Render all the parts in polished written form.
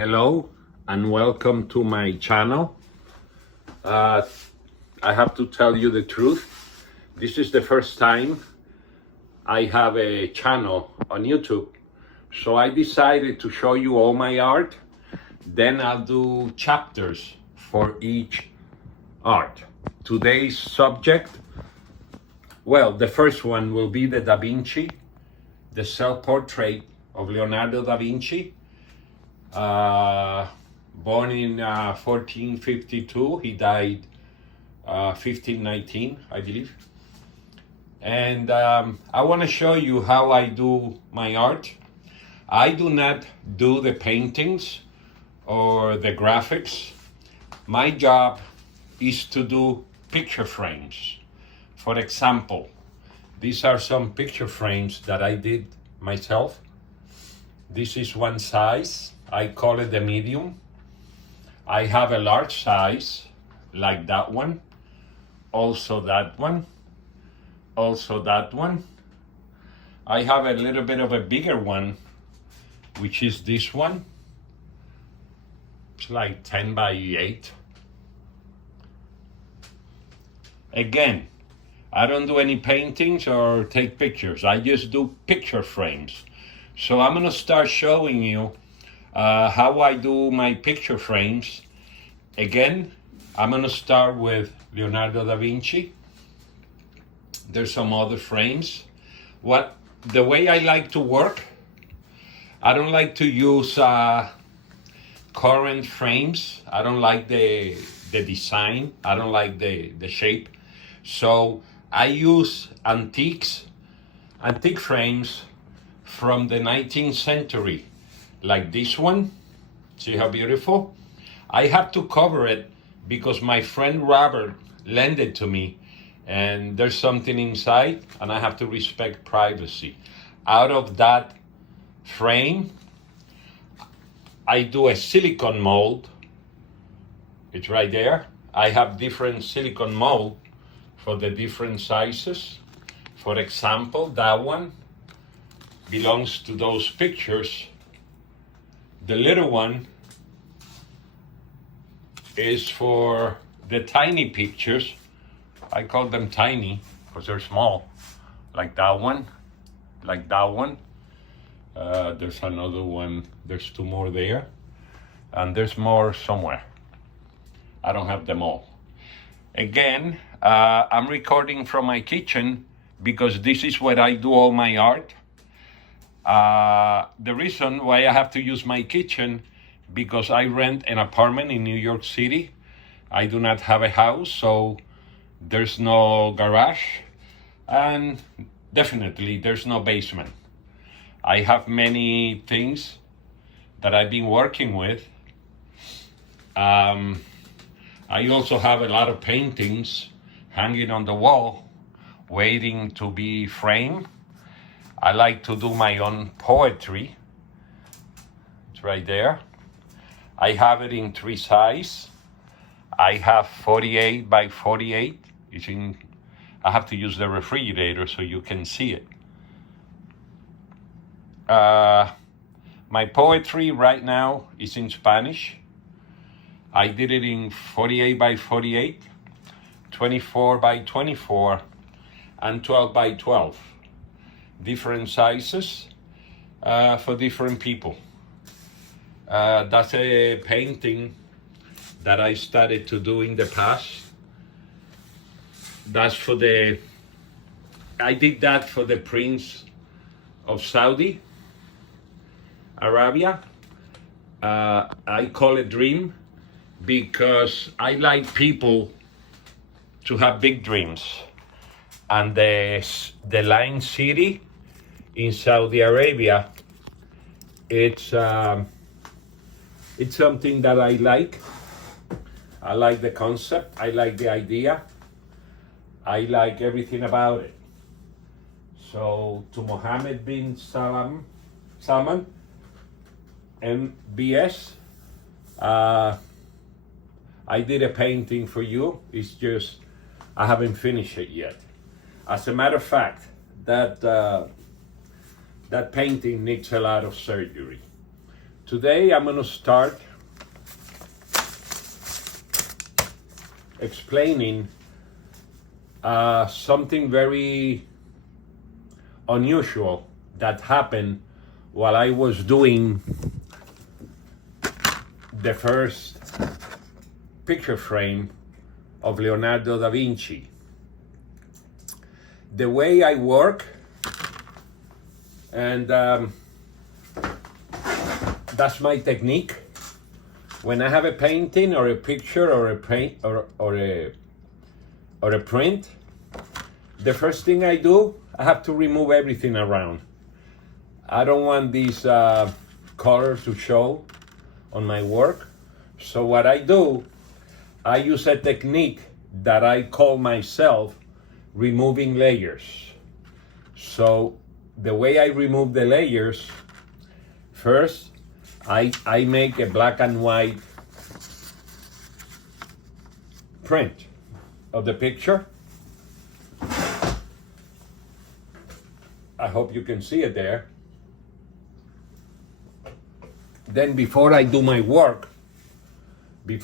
Hello and welcome to my channel. I have to tell you the truth. This is the first time I have a channel on YouTube. So I decided to show you all my art. Then I'll do chapters for each art. Today's subject, well, the first one will be the Da Vinci, the self-portrait of Leonardo da Vinci. Born in 1452, he died 1519, I believe. And I want to show you how I do my art. I do not do the paintings or the graphics. My job is to do picture frames. For example, these are some picture frames that I did myself. This is one size. I call it the medium. I have a large size, like that one. Also that one. Also that one. I have a little bit of a bigger one, which is this one. It's like 10 by 8. Again, I don't do any paintings or take pictures. I just do picture frames. So I'm gonna start showing you how I do my picture frames. Again, I'm gonna start with Leonardo da Vinci. There's some other frames. The way I like to work, I don't like to use current frames. I don't like the design. I don't like the shape. So I use antique frames from the 19th century, like this one. See how beautiful? I have to cover it because my friend Robert lent it to me, and there's something inside, and I have to respect privacy. Out of that frame, I do a silicone mold. It's right there. I have different silicone mold for the different sizes. For example, that one belongs to those pictures. The little one is for the tiny pictures. I call them tiny because they're small, like that one, like that one. There's another one, there's two more there, and there's more somewhere. I don't have them all. Again, I'm recording from my kitchen because this is where I do all my art. The reason why I have to use my kitchen, because I rent an apartment in New York City. I do not have a house, so there's no garage, and definitely there's no basement. I have many things that I've been working with. I also have a lot of paintings hanging on the wall, waiting to be framed. I like to do my own poetry. It's right there. I have it in 3 sizes. I have 48 by 48. I have to use the refrigerator so you can see it. My poetry right now is in Spanish. I did it in 48 by 48, 24 by 24, and 12 by 12. Different sizes for different people. That's a painting that I started to do in the past. That's I did that for the Prince of Saudi Arabia. I call it Dream because I like people to have big dreams. And the Lion City in Saudi Arabia, it's something that I like. I like the concept. I like the idea. I like everything about it. So to Mohammed bin Salman, MBS, I did a painting for you. It's just, I haven't finished it yet. As a matter of fact, that painting needs a lot of surgery. Today I'm going to start explaining something very unusual that happened while I was doing the first picture frame of Leonardo da Vinci. The way I work, and that's my technique. When I have a painting or a picture or a paint or a print, the first thing I do, I have to remove everything around. I don't want these colors to show on my work. So what I do, I use a technique that I call myself removing layers. So the way I remove the layers, first I make a black and white print of the picture. I hope you can see it there. Then before I do my work, let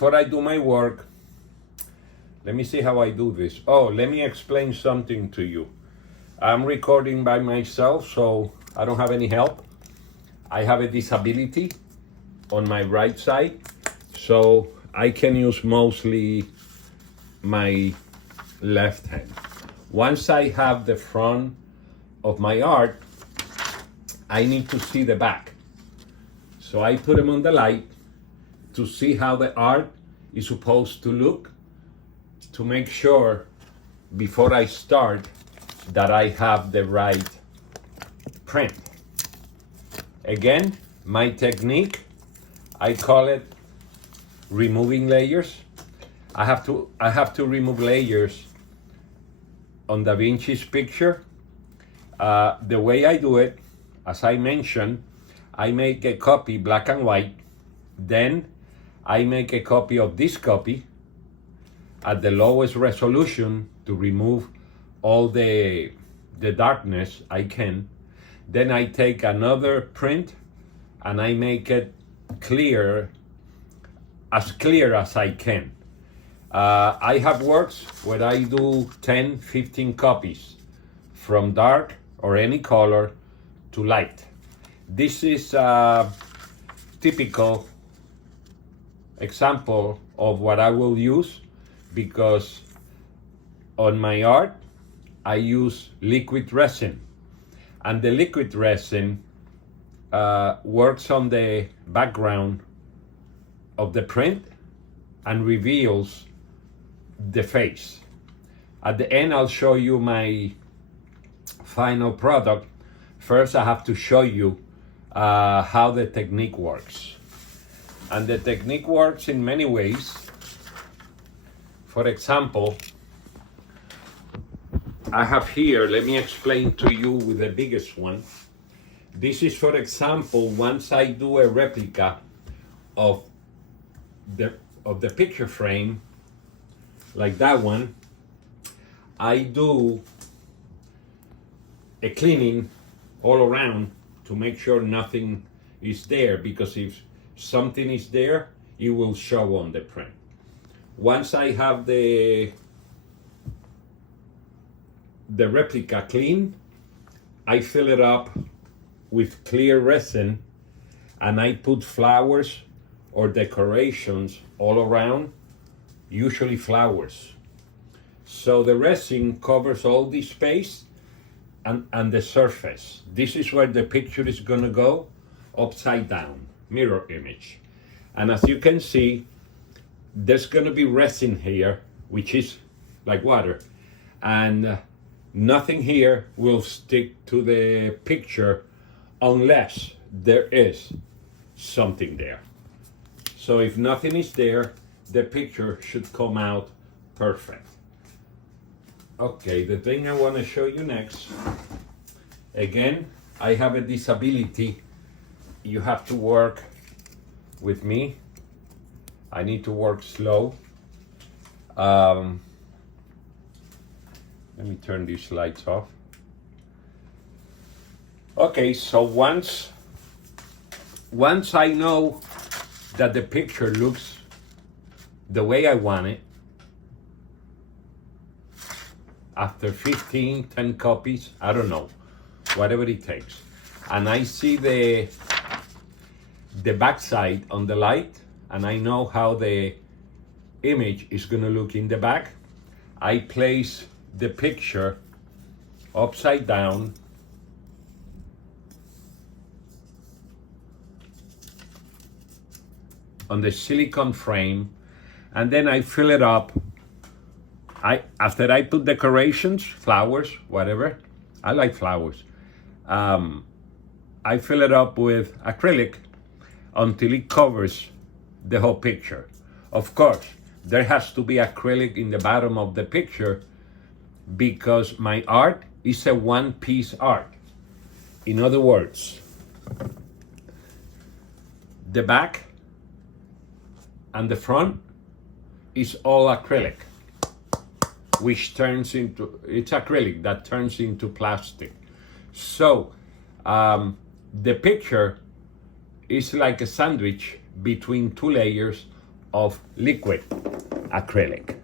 me see how I do this. Oh, let me explain something to you. I'm recording by myself, so I don't have any help. I have a disability on my right side, so I can use mostly my left hand. Once I have the front of my art, I need to see the back. So I put them on the light to see how the art is supposed to look, to make sure before I start that I have the right print. Again, my technique, I call it removing layers. I have to remove layers on Da Vinci's picture. The way I do it, as I mentioned, I make a copy black and white, then I make a copy of this copy at the lowest resolution to remove all the darkness I can. Then I take another print and I make it clear as I can. I have works where I do 10, 15 copies from dark or any color to light. This is a typical example of what I will use, because on my art I use liquid resin, and the liquid resin works on the background of the print and reveals the face. At the end I'll show you my final product. First I have to show you how the technique works. And the technique works in many ways. For example, I have here, let me explain to you with the biggest one. This is, for example, once I do a replica of the picture frame, like that one, I do a cleaning all around to make sure nothing is there, because if something is there, it will show on the print. Once I have the replica clean, I fill it up with clear resin and I put flowers or decorations all around, usually flowers. So the resin covers all the space and the surface. This is where the picture is gonna go, upside down, mirror image. And as you can see, there's gonna be resin here, which is like water, and nothing here will stick to the picture unless there is something there. So if nothing is there, the picture should come out perfect. Okay, the thing I want to show you next, again, I have a disability. You have to work with me. I need to work slow. Let me turn these lights off. Okay, so once once I know that the picture looks the way I want it, after 15, 10 copies, I don't know, whatever it takes, and I see the backside on the light, and I know how the image is gonna look in the back, I place the picture upside down on the silicone frame, and then I fill it up. After I put decorations, flowers, whatever, I like flowers, I fill it up with acrylic until it covers the whole picture. Of course, there has to be acrylic in the bottom of the picture because my art is a one-piece art. In other words, the back and the front is all acrylic, which turns into, it's acrylic that turns into plastic. So the picture is like a sandwich between two layers of liquid acrylic.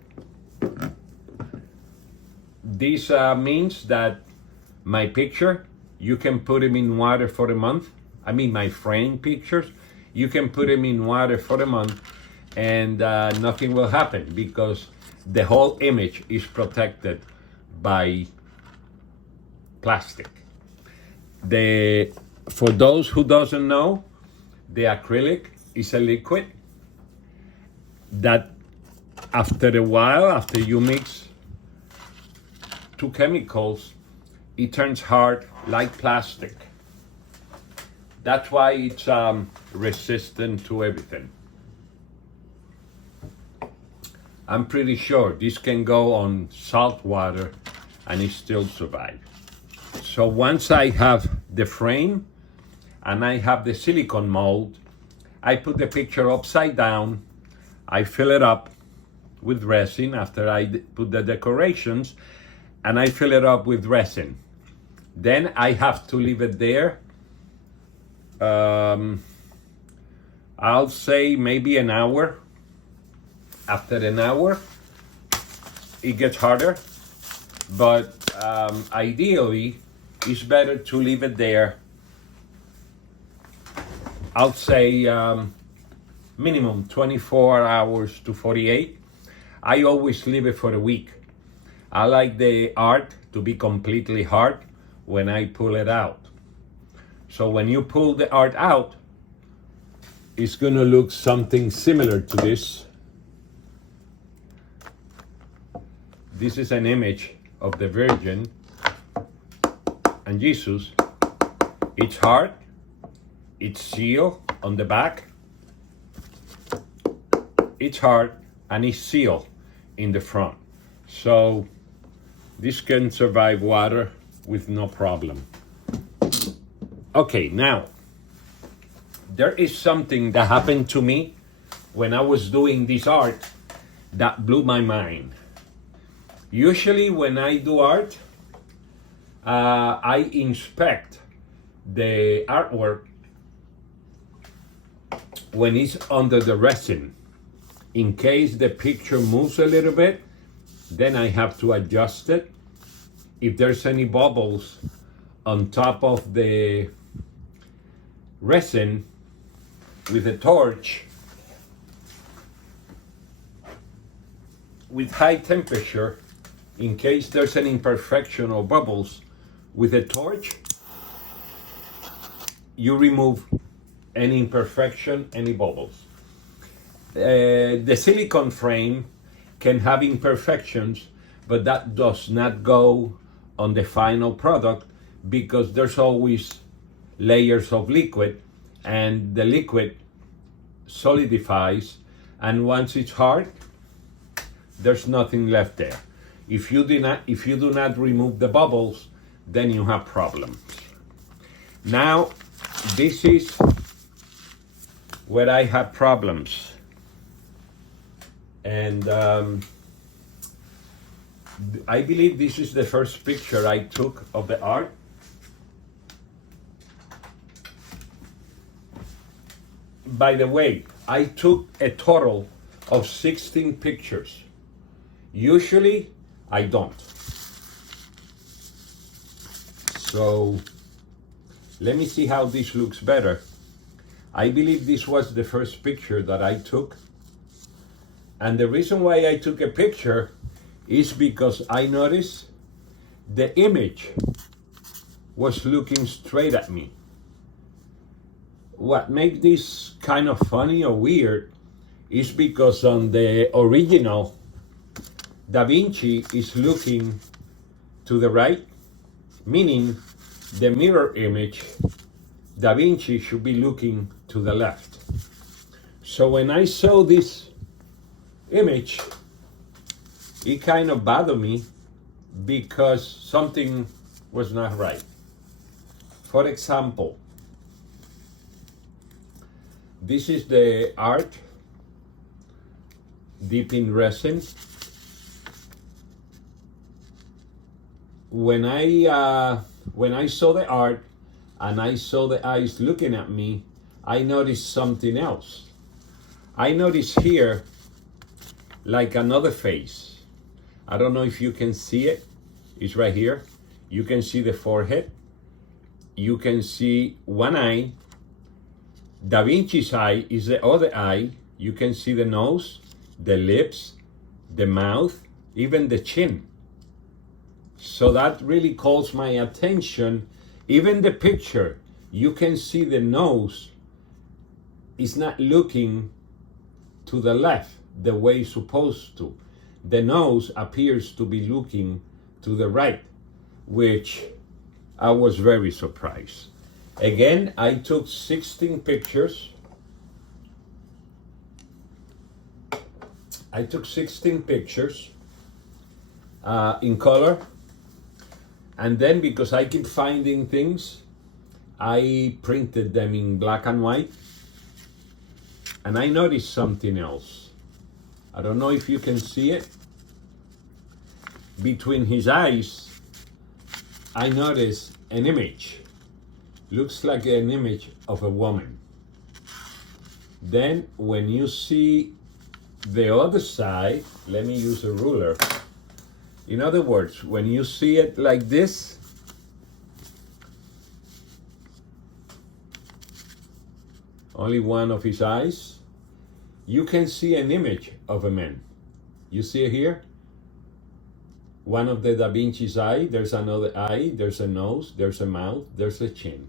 This means that my picture, you can put them in water for a month. I mean, my frame pictures, you can put them in water for a month and nothing will happen because the whole image is protected by plastic. For those who doesn't know, the acrylic is a liquid that after a while, after you mix two chemicals, it turns hard like plastic. That's why it's resistant to everything. I'm pretty sure this can go on salt water and it still survive. So once I have the frame and I have the silicone mold, I put the picture upside down, I fill it up with resin after I put the decorations, and I fill it up with resin. Then I have to leave it there, I'll say maybe an hour. After an hour, it gets harder, but ideally, it's better to leave it there. I'll say minimum 24 hours to 48. I always leave it for a week. I like the art to be completely hard when I pull it out. So when you pull the art out, it's gonna look something similar to this. This is an image of the Virgin and Jesus. It's hard, it's sealed on the back, it's hard, and it's sealed in the front. So this can survive water with no problem. Okay, now, there is something that happened to me when I was doing this art that blew my mind. Usually when I do art, I inspect the artwork when it's under the resin. In case the picture moves a little bit, then I have to adjust it. If there's any bubbles on top of the resin with a torch, with high temperature, in case there's an imperfection or bubbles, with a torch, you remove any imperfection, any bubbles. The silicone frame can have imperfections, but that does not go on the final product because there's always layers of liquid, and the liquid solidifies, and once it's hard, there's nothing left there. If you do not remove the bubbles, then you have problems. Now, this is where I have problems. And I believe this is the first picture I took of the art. by the way, I took a total of 16 pictures. Usually, I don't. So, let me see how this looks better. I believe this was the first picture that I took. And the reason why I took a picture is because I noticed the image was looking straight at me. What makes this kind of funny or weird is because on the original, Da Vinci is looking to the right, meaning the mirror image, Da Vinci should be looking to the left. So when I saw this image, it kind of bothered me because something was not right. For example, this is the art deep in resin. When I saw the art and I saw the eyes looking at me, I noticed something else. I noticed here like another face. I don't know if you can see it. It's right here. You can see the forehead. You can see one eye. Da Vinci's eye is the other eye. You can see the nose, the lips, the mouth, even the chin. So that really calls my attention. Even the picture, you can see the nose is not looking to the left the way it's supposed to. The nose appears to be looking to the right, which I was very surprised. Again, I took 16 pictures. I took 16 pictures in color. And then because I keep finding things, I printed them in black and white. And I noticed something else. I don't know if you can see it. Between his eyes, I noticed an image. Looks like an image of a woman. Then when you see the other side, let me use a ruler. In other words, when you see it like this, only one of his eyes, you can see an image of a man. You see it here? One of the Da Vinci's eye, there's another eye, there's a nose, there's a mouth, there's a chin.